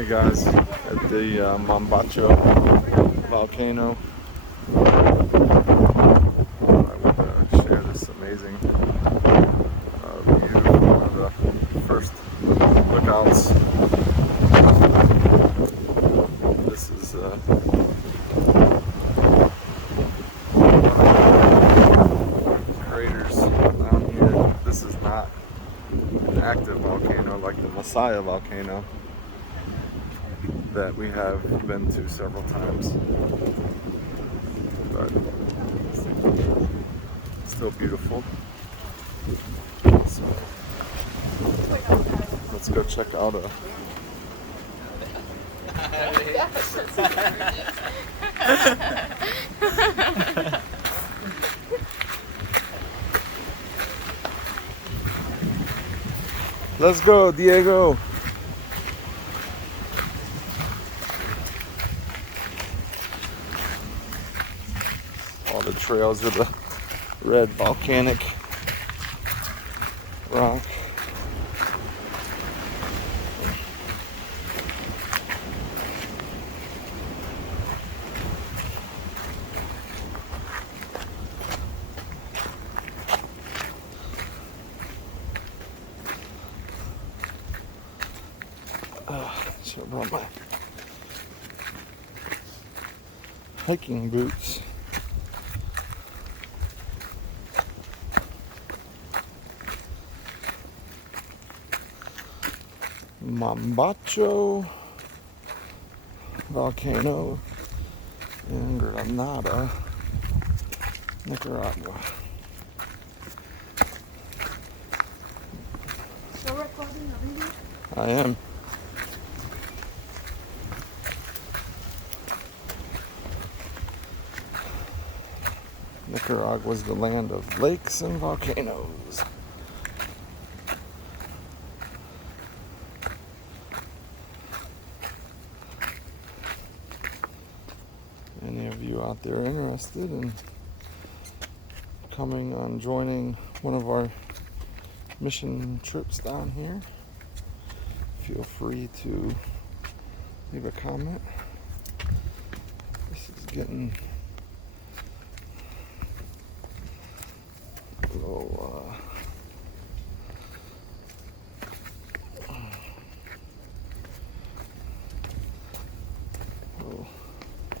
Hey guys, at the Mombacho volcano. I would share this amazing view, one of the first lookouts. This is craters down here. This is not an active volcano like the Messiah volcano that we have been to several times, but still beautiful. So let's go check out a Let's go, Diego. All the trails of the red volcanic rock. Should have brought my hiking boots. Mombacho volcano in Granada, Nicaragua. Still recording the video? I am. Nicaragua is the land of lakes and volcanoes. Any of you out there interested in coming on joining one of our mission trips down here, feel free to leave a comment. This is getting a little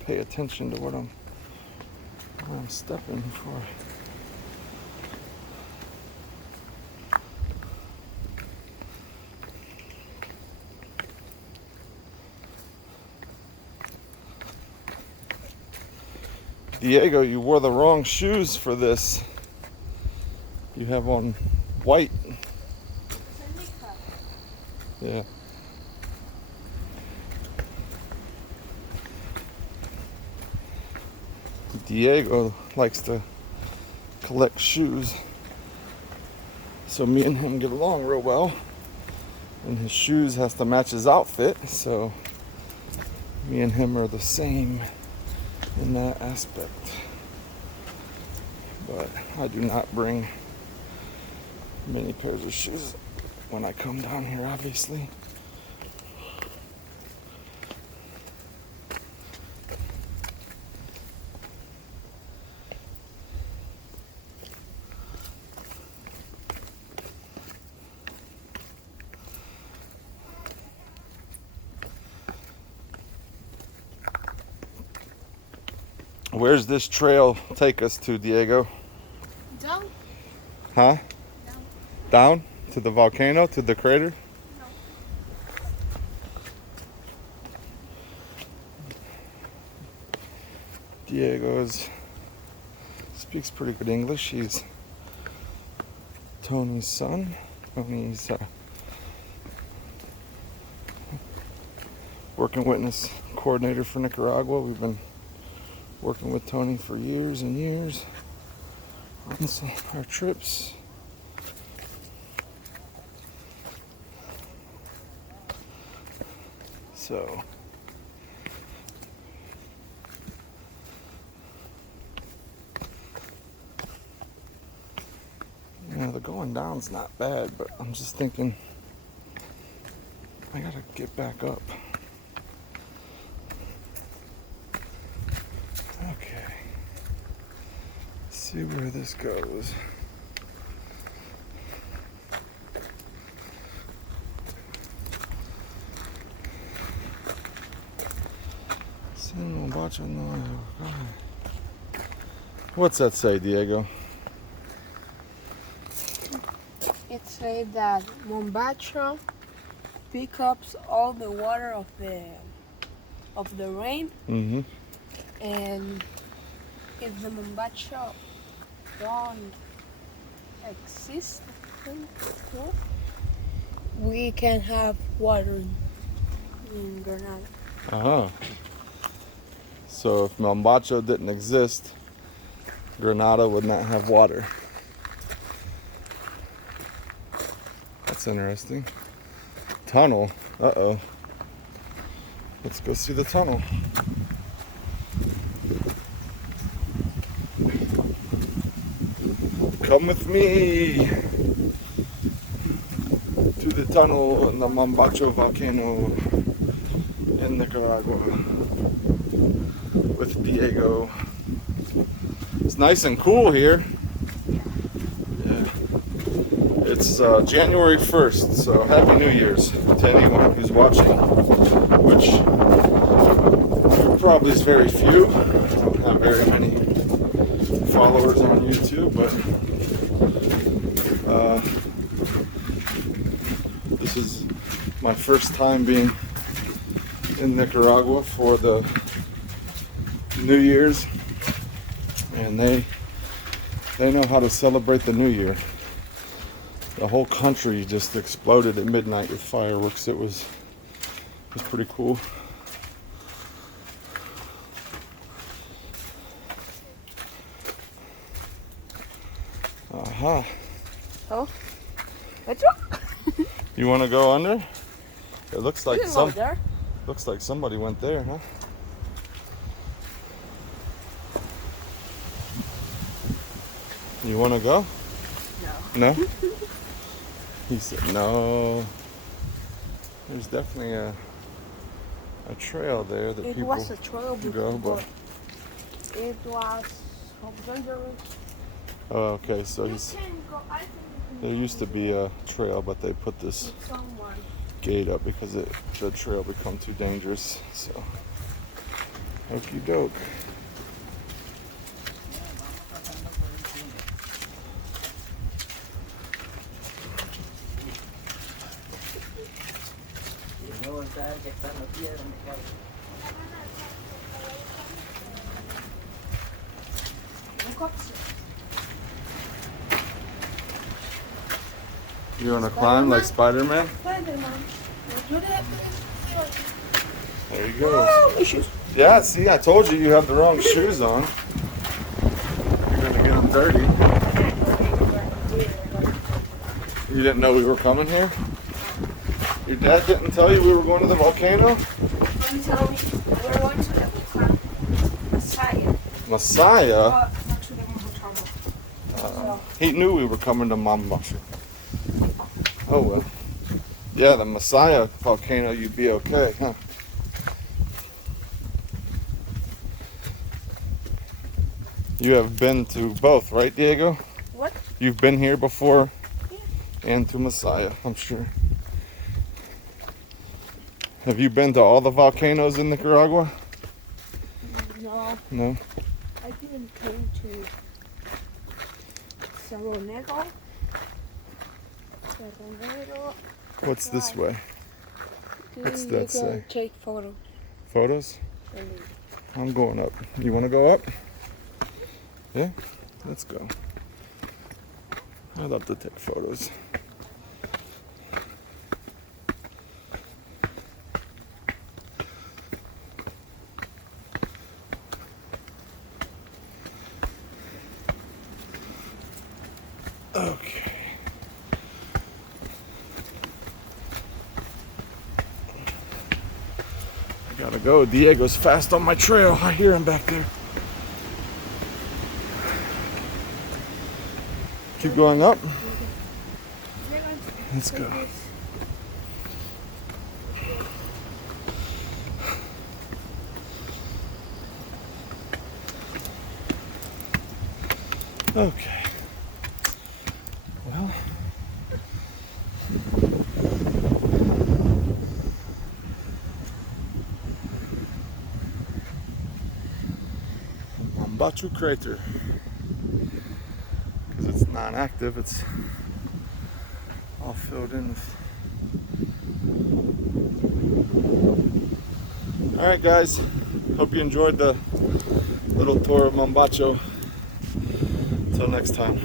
pay attention to what I'm stepping for. Diego, you wore the wrong shoes for this. You have on white. Yeah. Diego likes to collect shoes, so me and him get along real well, and his shoes has to match his outfit, so me and him are the same in that aspect. But I do not bring many pairs of shoes when I come down here, obviously. Where's this trail take us to, Diego? Down. Huh? Down. Down? To the volcano? To the crater? No. Diego speaks pretty good English. He's Tony's son. Tony's working witness coordinator for Nicaragua. We've been working with Tony for years and years on our trips. So the going down's not bad, but I'm just thinking I gotta get back up. see where this goes. San Mombacho, no. What's that say, Diego? It says that Mombacho picks up all the water of the rain, Mm-hmm. and if the Mombacho don't exist, we can have water in Granada. Uh-huh. So if Mombacho didn't exist, Granada would not have water. That's interesting. Tunnel. Uh-oh. Let's go see the tunnel. Come with me to the tunnel in the Mombacho volcano in Nicaragua with Diego. It's nice and cool here. Yeah. It's January 1st, so Happy New Year's to anyone who's watching, which probably is very few. I don't have very many followers on YouTube, but this is my first time being in Nicaragua for the New Year's, and they know how to celebrate the New Year. The whole country just exploded at midnight with fireworks. It was pretty cool. Aha. Oh, let's go. You want to go under? It looks like There. looks like somebody went there, huh? You want to go? No. No? He said no. There's definitely a trail there that It people was a trail go, before. but It was dangerous. oh, okay. So You he's can go. I think you can there used to be a trail, but they put this with someone. gate up because the trail become too dangerous. So, okie doke. You want to climb like Spider-Man? Spider-Man. Do that. There you go. Oh, issues. Yeah, see, I told you have the wrong shoes on. You're going to get them dirty. You didn't know we were coming here? Your dad didn't tell you we were going to the volcano? Don't tell me. We're going to the volcano. Messiah. Messiah? Not to the volcano. He knew we were coming to Mombacho. Oh well. Yeah, the Messiah volcano, you'd be okay, huh? You have been to both, right, Diego? What? You've been here before? Yeah. And to Messiah, I'm sure. Have you been to all the volcanoes in Nicaragua? No. No? I didn't came to Cerro Negro. What's this way? What's that say? Take photos. Photos? I'm going up. You want to go up? Yeah? Let's go. I love to take photos. Okay. I gotta go. Diego's fast on my trail. I hear him back there. Keep going up. Let's go. Okay. Well. Mombacho crater. Because it's non-active, it's all filled in with. Alright guys, hope you enjoyed the little tour of Mombacho. Until next time.